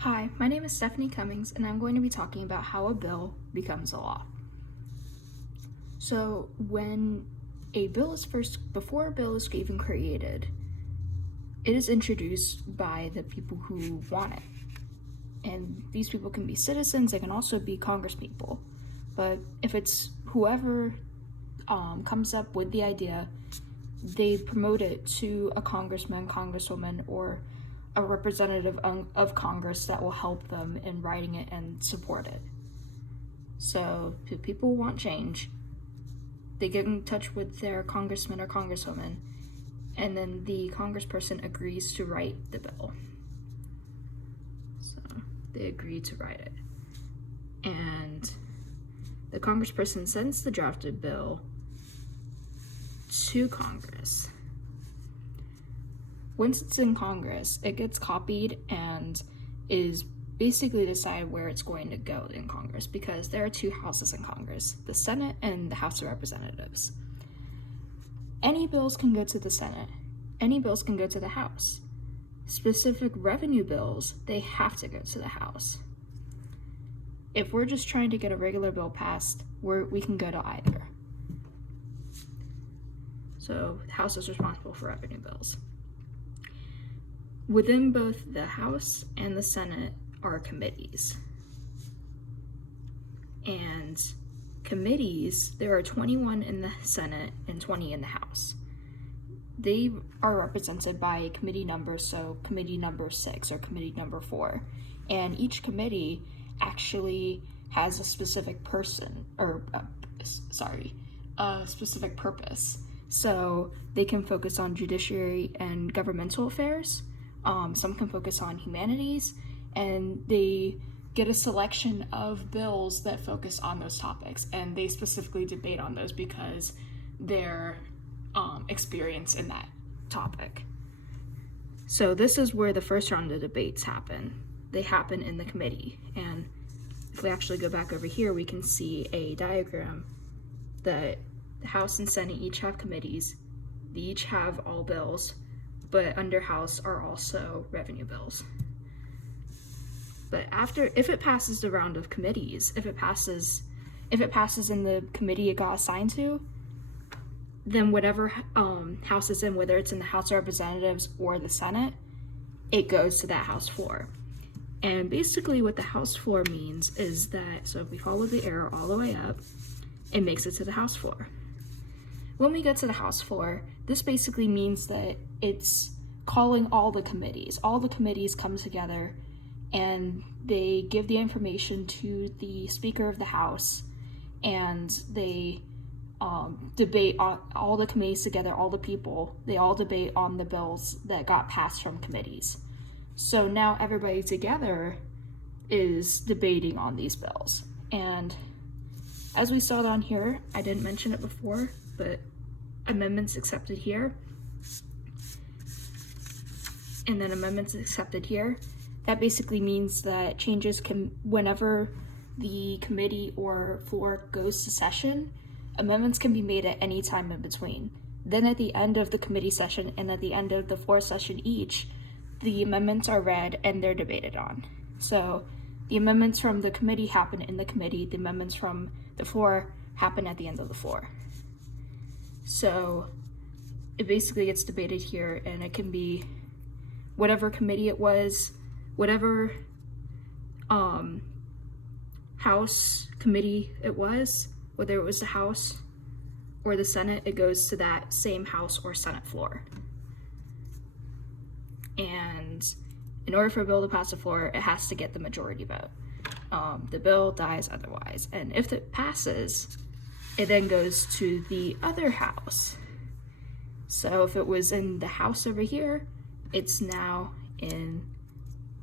Hi, my name is Stephanie Cummings, and I'm going to be talking about how a bill becomes a law. So, before a bill is even created, it is introduced by the people who want it. And these people can be citizens, they can also be congresspeople. But if it's whoever comes up with the idea, they promote it to a congressman, congresswoman, or a representative of Congress that will help them in writing it and support it. So if people want change, they get in touch with their congressman or congresswoman, and then the congressperson agrees to write the bill. So they agree to write it. And the congressperson sends the drafted bill to Congress. Once it's in Congress, it gets copied and is basically decided where it's going to go in Congress, because there are two houses in Congress, the Senate and the House of Representatives. Any bills can go to the Senate. Any bills can go to the House. Specific revenue bills, they have to go to the House. If we're just trying to get a regular bill passed, we can go to either. So the House is responsible for revenue bills. Within both the House and the Senate are committees. And committees, there are 21 in the Senate and 20 in the House. They are represented by committee numbers, so committee number 6 or committee number 4. And each committee actually has a specific specific purpose. So they can focus on judiciary and governmental affairs. Some can focus on humanities, and they get a selection of bills that focus on those topics, and they specifically debate on those because they're experience in that topic. So this is where the first round of debates happen. They happen in the committee, and if we actually go back over here, we can see a diagram that the House and Senate each have committees. They each have all bills, but under House are also revenue bills. But if it passes the round of committees, if it passes in the committee it got assigned to, then whatever House is in, whether it's in the House of Representatives or the Senate, it goes to that House floor. And basically what the House floor means is that, so if we follow the arrow all the way up, it makes it to the House floor. When we get to the House floor, this basically means that it's calling all the committees. All the committees come together and they give the information to the Speaker of the House, and they debate all the committees together, all the people. They all debate on the bills that got passed from committees. So now everybody together is debating on these bills. And as we saw down here, I didn't mention it before, but amendments accepted here, and then amendments accepted here. That basically means that changes can, whenever the committee or floor goes to session, amendments can be made at any time in between. Then at the end of the committee session and at the end of the floor session each, the amendments are read and they're debated on. So the amendments from the committee happen in the committee, the amendments from the floor happen at the end of the floor. So it basically gets debated here, and it can be whatever committee it was, whatever House committee it was, whether it was the House or the Senate, it goes to that same House or Senate floor. And in order for a bill to pass the floor, it has to get the majority vote. The bill dies otherwise. And if it passes, it then goes to the other House. So if it was in the House over here, it's now in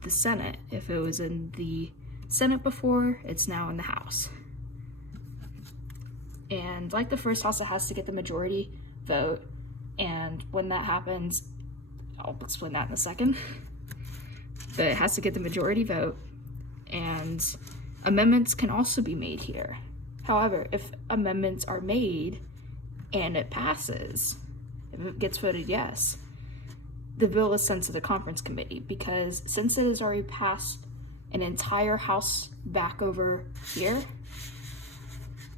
the Senate. If it was in the Senate before, it's now in the House. And like the first House, it has to get the majority vote. And when that happens, I'll explain that in a second. But it has to get the majority vote. And amendments can also be made here. However, if amendments are made and it passes, if it gets voted yes, the bill is sent to the conference committee, because since it has already passed an entire house back over here,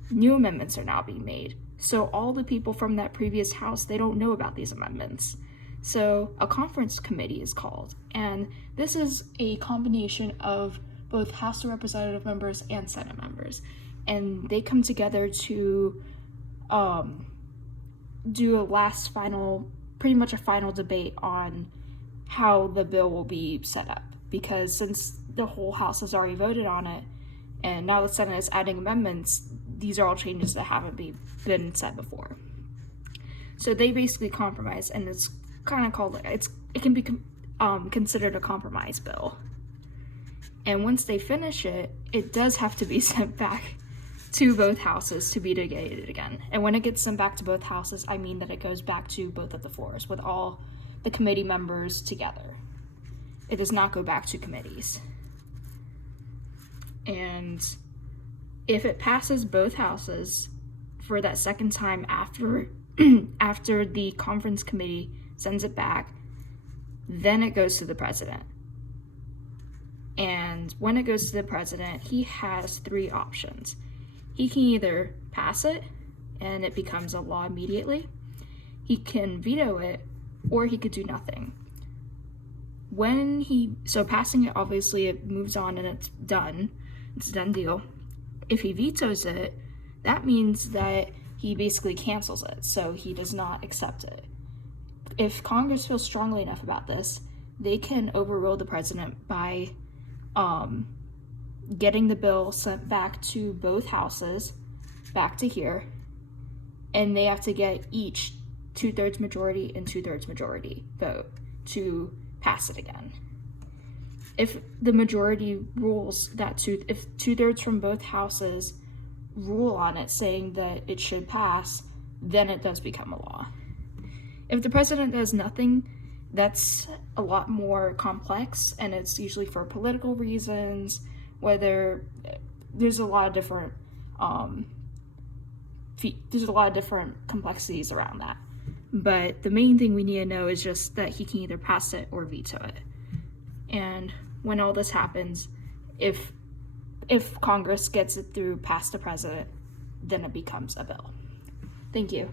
new amendments are now being made. So all the people from that previous house, they don't know about these amendments. So a conference committee is called, and this is a combination of both House of Representative members and Senate members, and they come together to do pretty much a final debate on how the bill will be set up, because since the whole House has already voted on it, and now the Senate is adding amendments, these are all changes that haven't been said before. So they basically compromise, and it's kind of called, it can be considered a compromise bill. And once they finish it, it does have to be sent back to both houses to be debated again. And when it gets sent back to both houses, I mean that it goes back to both of the floors with all the committee members together. It does not go back to committees. And if it passes both houses for that second time after after the conference committee sends it back, then it goes to the president. And when it goes to the president, he has 3 options. He can either pass it and it becomes a law immediately, he can veto it, or he could do nothing. So passing it, obviously it moves on and it's done. It's a done deal. If he vetoes it, that means that he basically cancels it, so he does not accept it. If Congress feels strongly enough about this, they can overrule the president by getting the bill sent back to both houses, back to here, and they have to get each 2/3 majority and 2/3 majority vote to pass it again. If the majority rules that if 2/3 from both houses rule on it saying that it should pass, then it does become a law. If the president does nothing, that's a lot more complex, and it's usually for political reasons, whether there's a lot of different complexities around that. But the main thing we need to know is just that he can either pass it or veto it. And when all this happens, if Congress gets it through past the president, then it becomes a bill. Thank you.